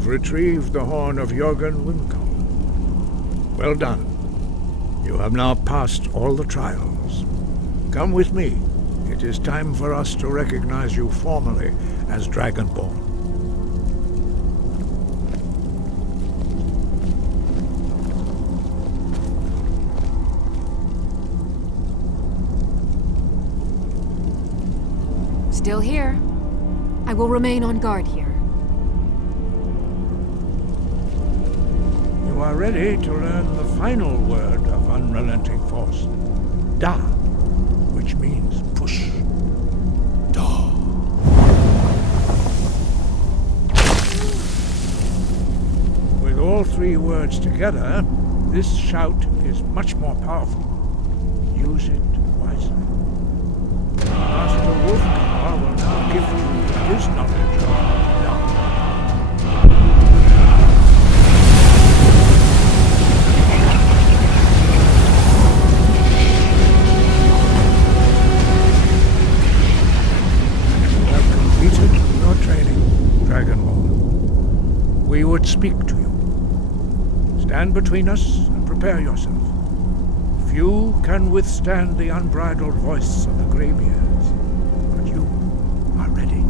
You've retrieved the horn of Jurgen Windcaller. Well done. You have now passed all the trials. Come with me. It is time for us to recognize you formally as Dragonborn. Still here. I will remain on guard here. You are ready to learn the final word of unrelenting force. Da, which means push. Da. With all three words together, this shout is much more powerful. Use it wisely. Master Windcaller will now give you his knowledge of Da. Your training, Dragonborn. We would speak to you. Stand between us and prepare yourself. Few can withstand the unbridled voice of the graybeards, but you are ready.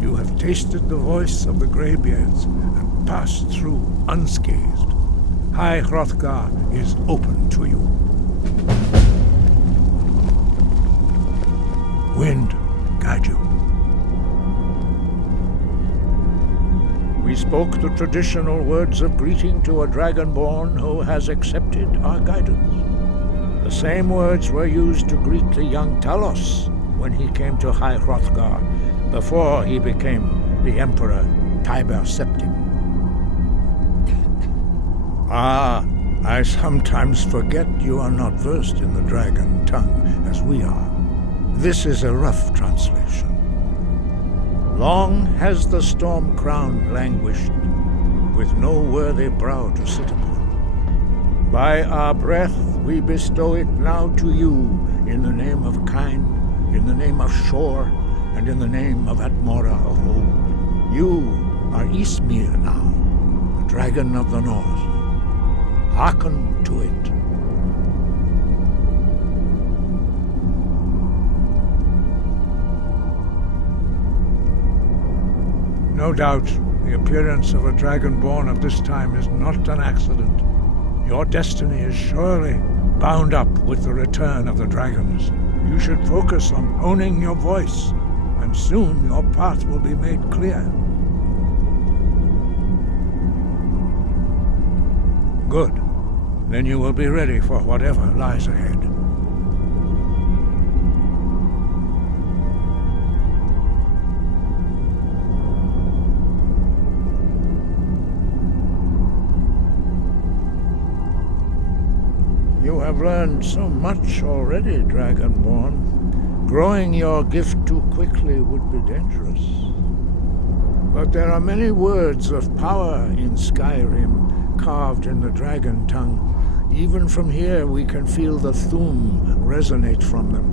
You have tasted the voice of the graybeards and passed through unscathed. High Hrothgar is open to you. Wind guide you. We spoke the traditional words of greeting to a Dragonborn who has accepted our guidance. The same words were used to greet the young Talos when he came to High Hrothgar, before he became the Emperor Tiber Septim. I sometimes forget you are not versed in the dragon tongue as we are. This is a rough translation. Long has the storm-crown languished, with no worthy brow to sit upon. By our breath we bestow it now to you, in the name of Kine, in the name of Shore, and in the name of Atmora of old. You are Ysmir now, the dragon of the north. Hearken to it. No doubt, the appearance of a dragonborn of this time is not an accident. Your destiny is surely bound up with the return of the dragons. You should focus on honing your voice, and soon your path will be made clear. Good. Then you will be ready for whatever lies ahead. You have learned so much already, Dragonborn. Growing your gift too quickly would be dangerous. But there are many words of power in Skyrim, carved in the dragon tongue. Even from here we can feel the Thu'um resonate from them.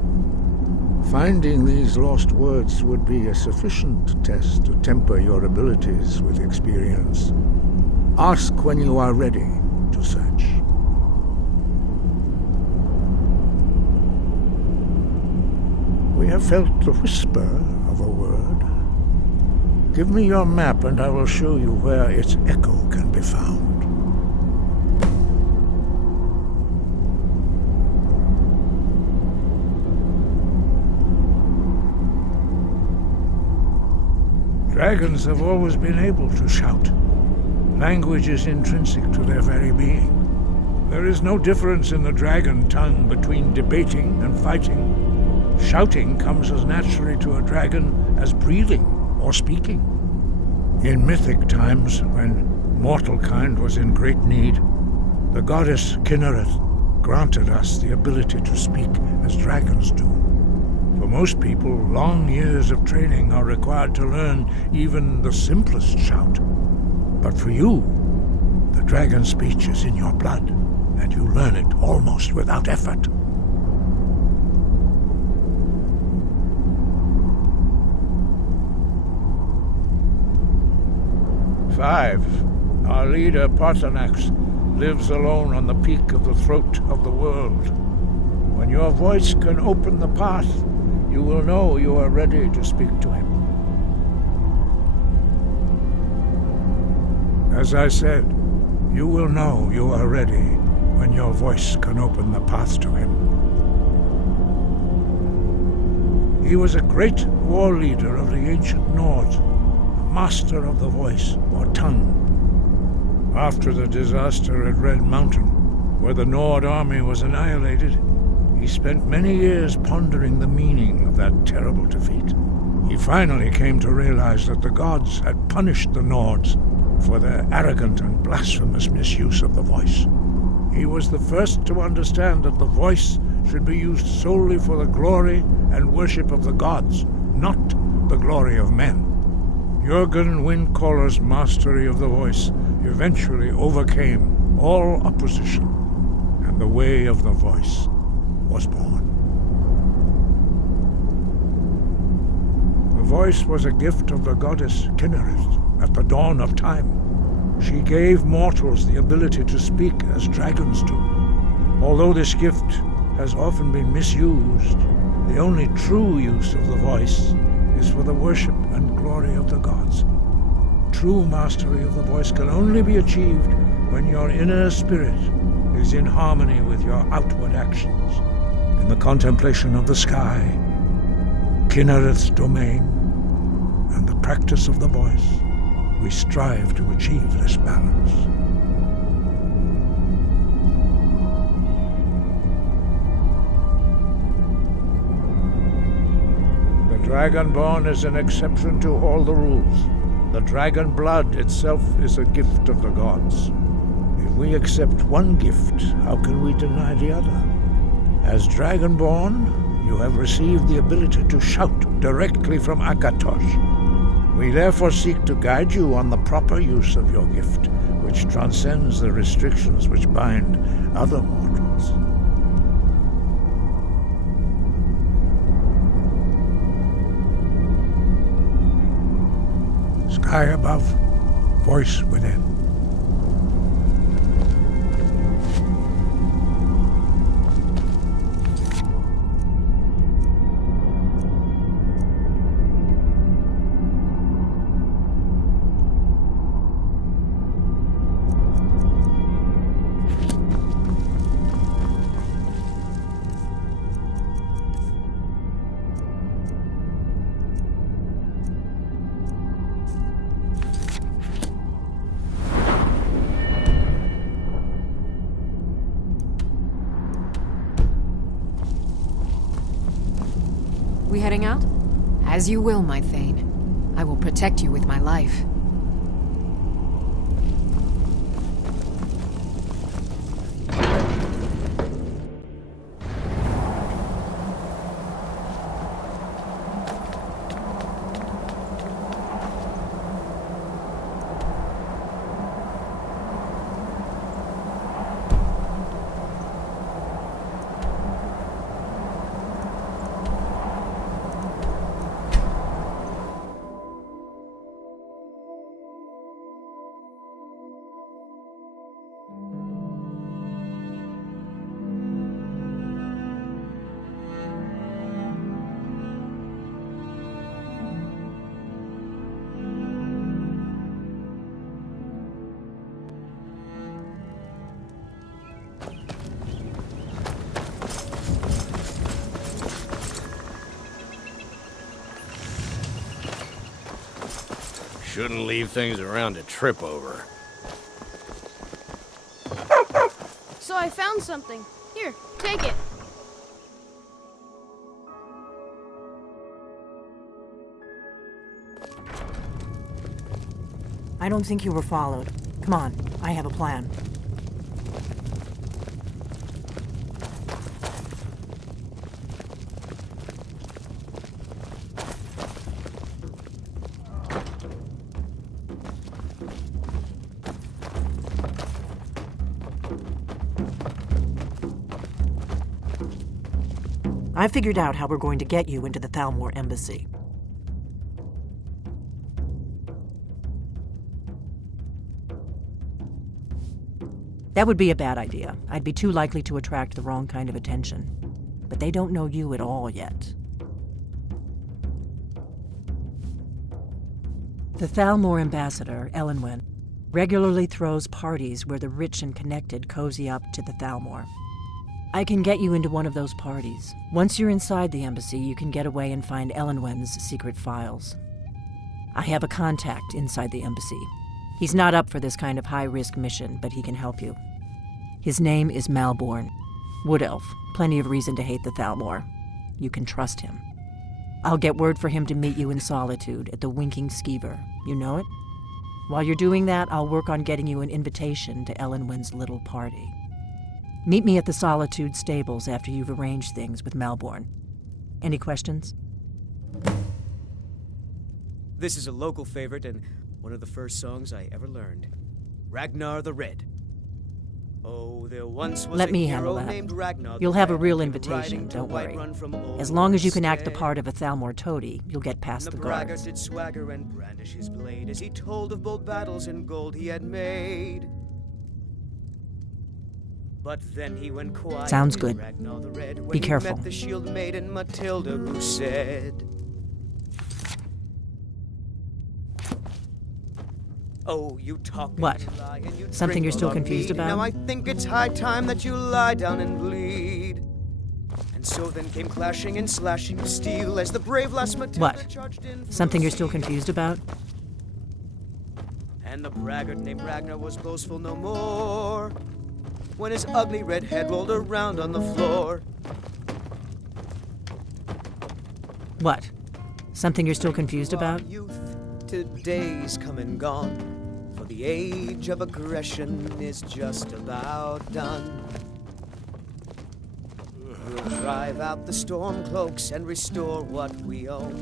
Finding these lost words would be a sufficient test to temper your abilities with experience. Ask when you are ready to search. We have felt the whisper of a word. Give me your map and I will show you where its echo can be found. Dragons have always been able to shout. Language is intrinsic to their very being. There is no difference in the dragon tongue between debating and fighting. Shouting comes as naturally to a dragon as breathing or speaking. In mythic times, when mortal kind was in great need, the goddess Kinnereth granted us the ability to speak as dragons do. For most people, long years of training are required to learn even the simplest shout. But for you, the dragon speech is in your blood, and you learn it almost without effort. Five, our leader Parthenax lives alone on the peak of the throat of the world. When your voice can open the path, you will know you are ready to speak to him. As I said, you will know you are ready when your voice can open the path to him. He was a great war leader of the ancient Nords, a master of the voice, or tongue. After the disaster at Red Mountain, where the Nord army was annihilated, he spent many years pondering the meaning of that terrible defeat. He finally came to realize that the gods had punished the Nords for their arrogant and blasphemous misuse of the voice. He was the first to understand that the voice should be used solely for the glory and worship of the gods, not the glory of men. Jurgen Windcaller's mastery of the voice eventually overcame all opposition, and the way of the voice was born. The voice was a gift of the goddess Kinnereth at the dawn of time. She gave mortals the ability to speak as dragons do. Although this gift has often been misused, the only true use of the voice is for the worship and glory of the gods. True mastery of the voice can only be achieved when your inner spirit is in harmony with your outward actions. In the contemplation of the sky, Kinnereth's domain, and the practice of the voice, we strive to achieve this balance. The Dragonborn is an exception to all the rules. The dragon blood itself is a gift of the gods. If we accept one gift, how can we deny the other? As Dragonborn, you have received the ability to shout directly from Akatosh. We therefore seek to guide you on the proper use of your gift, which transcends the restrictions which bind other mortals. Sky above, voice within. We heading out? As you will, my Thane. I will protect you with my life. Shouldn't leave things around to trip over. So I found something. Here, take it. I don't think you were followed. Come on, I have a plan. I figured out how we're going to get you into the Thalmor embassy. That would be a bad idea. I'd be too likely to attract the wrong kind of attention. But they don't know you at all yet. The Thalmor ambassador, Elenwen, regularly throws parties where the rich and connected cozy up to the Thalmor. I can get you into one of those parties. Once you're inside the embassy, you can get away and find Elenwen's secret files. I have a contact inside the embassy. He's not up for this kind of high-risk mission, but he can help you. His name is Malborn. Wood Elf. Plenty of reason to hate the Thalmor. You can trust him. I'll get word for him to meet you in Solitude at the Winking Skeever. You know it? While you're doing that, I'll work on getting you an invitation to Elenwen's little party. Meet me at the Solitude stables after you've arranged things with Malborn. Any questions? This is a local favorite and one of the first songs I ever learned. Ragnar the Red. Oh, there once was Let a me hero handle that. named Ragnar the You'll have a Red, real came invitation, riding to don't worry. Whiterun from old As long as you can act the Stead. part of a Thalmor toady, you'll get past And the the braggart guards. did swagger and brandish his blade as he told of bold battles in gold he had made. But then he went quiet. Sounds good. Ragnar the Red, when Be he careful. met the shield maiden Matilda, who said, "Oh, you talk and What? you lie and you Something drink you're still all our confused mead. about? Now I think it's high time that you lie down and bleed." And so then came clashing and slashing of steel as the brave lass Matilda What? charged in full Something you're still speed. confused about? And the braggart named Ragnar was boastful no more when his ugly red head rolled around on the floor. What? Something you're still confused Our about? Youth, today's come and gone, for the age of aggression is just about done. We'll drive out the storm cloaks and restore what we own.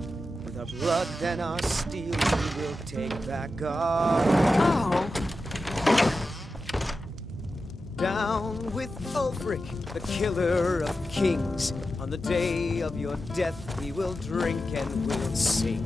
With our blood and our steel, we will take back our Oh! Down with Ulfric, the killer of kings. On the day of your death, we will drink and we'll sing.